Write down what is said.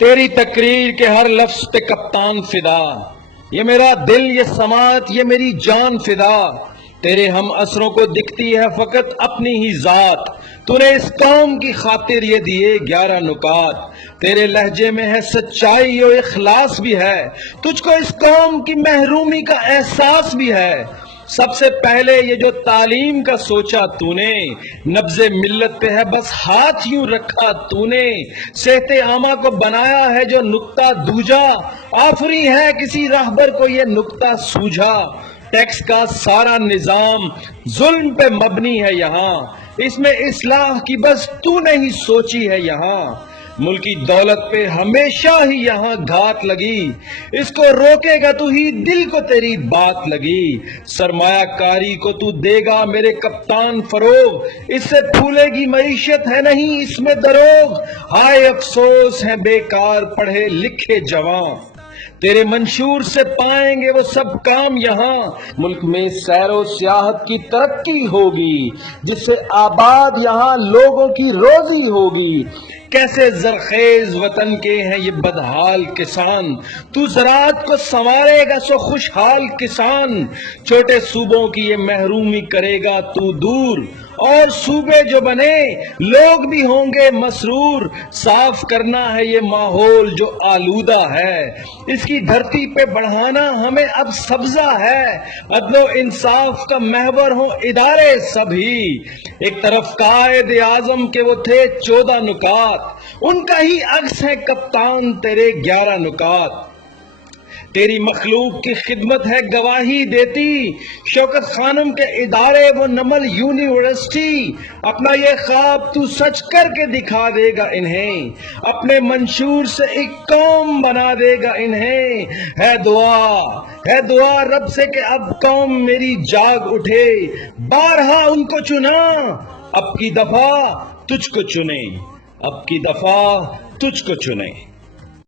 تیری تقریر کے ہر لفظ پہ کپتان فدا، یہ میرا دل، یہ سماعت، یہ میری جان فدا، تیرے ہم اثروں کو دکھتی ہے فقط اپنی ہی ذات، تو نے اس قوم کی خاطر یہ دیے 11 نکات، تیرے لہجے میں ہے سچائی اور اخلاص بھی ہے، تجھ کو اس قوم کی محرومی کا احساس بھی ہے۔ سب سے پہلے یہ جو تعلیم کا سوچا تو نے، نبض ملت پہ ہے بس ہاتھ یوں رکھا تو نے، صحت عامہ کو بنایا ہے جو نقطہ دوجا، آفری ہے کسی راہبر کو یہ نقطہ سوجھا، ٹیکس کا سارا نظام ظلم پہ مبنی ہے یہاں، اس میں اصلاح کی بس تو نہیں سوچی ہے یہاں، ملکی دولت پہ ہمیشہ ہی یہاں گھات لگی، اس کو روکے گا تو ہی دل کو تیری بات لگی، سرمایہ کاری کو تو دے گا میرے کپتان فروغ، اس سے پھولے گی معیشت ہے نہیں اس میں دروغ، ہائے افسوس ہیں بیکار پڑھے لکھے جوان، تیرے منشور سے پائیں گے وہ سب کام یہاں، ملک میں سیر و سیاحت کی ترقی ہوگی جس سے آباد یہاں لوگوں کی روزی ہوگی، کیسے زرخیز وطن کے ہیں یہ بدحال کسان، تو زراعت کو سنوارے گا سو خوشحال کسان، چھوٹے صوبوں کی یہ محرومی کرے گا تو دور، اور صوبے جو بنے لوگ بھی ہوں گے مسرور، صاف کرنا ہے یہ ماحول جو آلودہ ہے، اس کی دھرتی پہ بڑھانا ہمیں اب سبزہ ہے، عدل و انصاف کا محور ہوں ادارے سبھی، ایک طرف قائد اعظم کے وہ تھے 14 نکات، ان کا ہی عکس ہے کپتان تیرے 11 نکات، تیری مخلوق کی خدمت ہے گواہی دیتی، شوکت خانم کے ادارے وہ نمل یونیورسٹی، اپنا یہ خواب تو سچ کر کے دکھا دے گا انہیں، اپنے منشور سے ایک قوم بنا دے گا انہیں، ہے دعا رب سے کہ اب قوم میری جاگ اٹھے، بارہا ان کو چنا اب کی دفعہ تجھ کو چنے، اب کی دفعہ تجھ کو چنے۔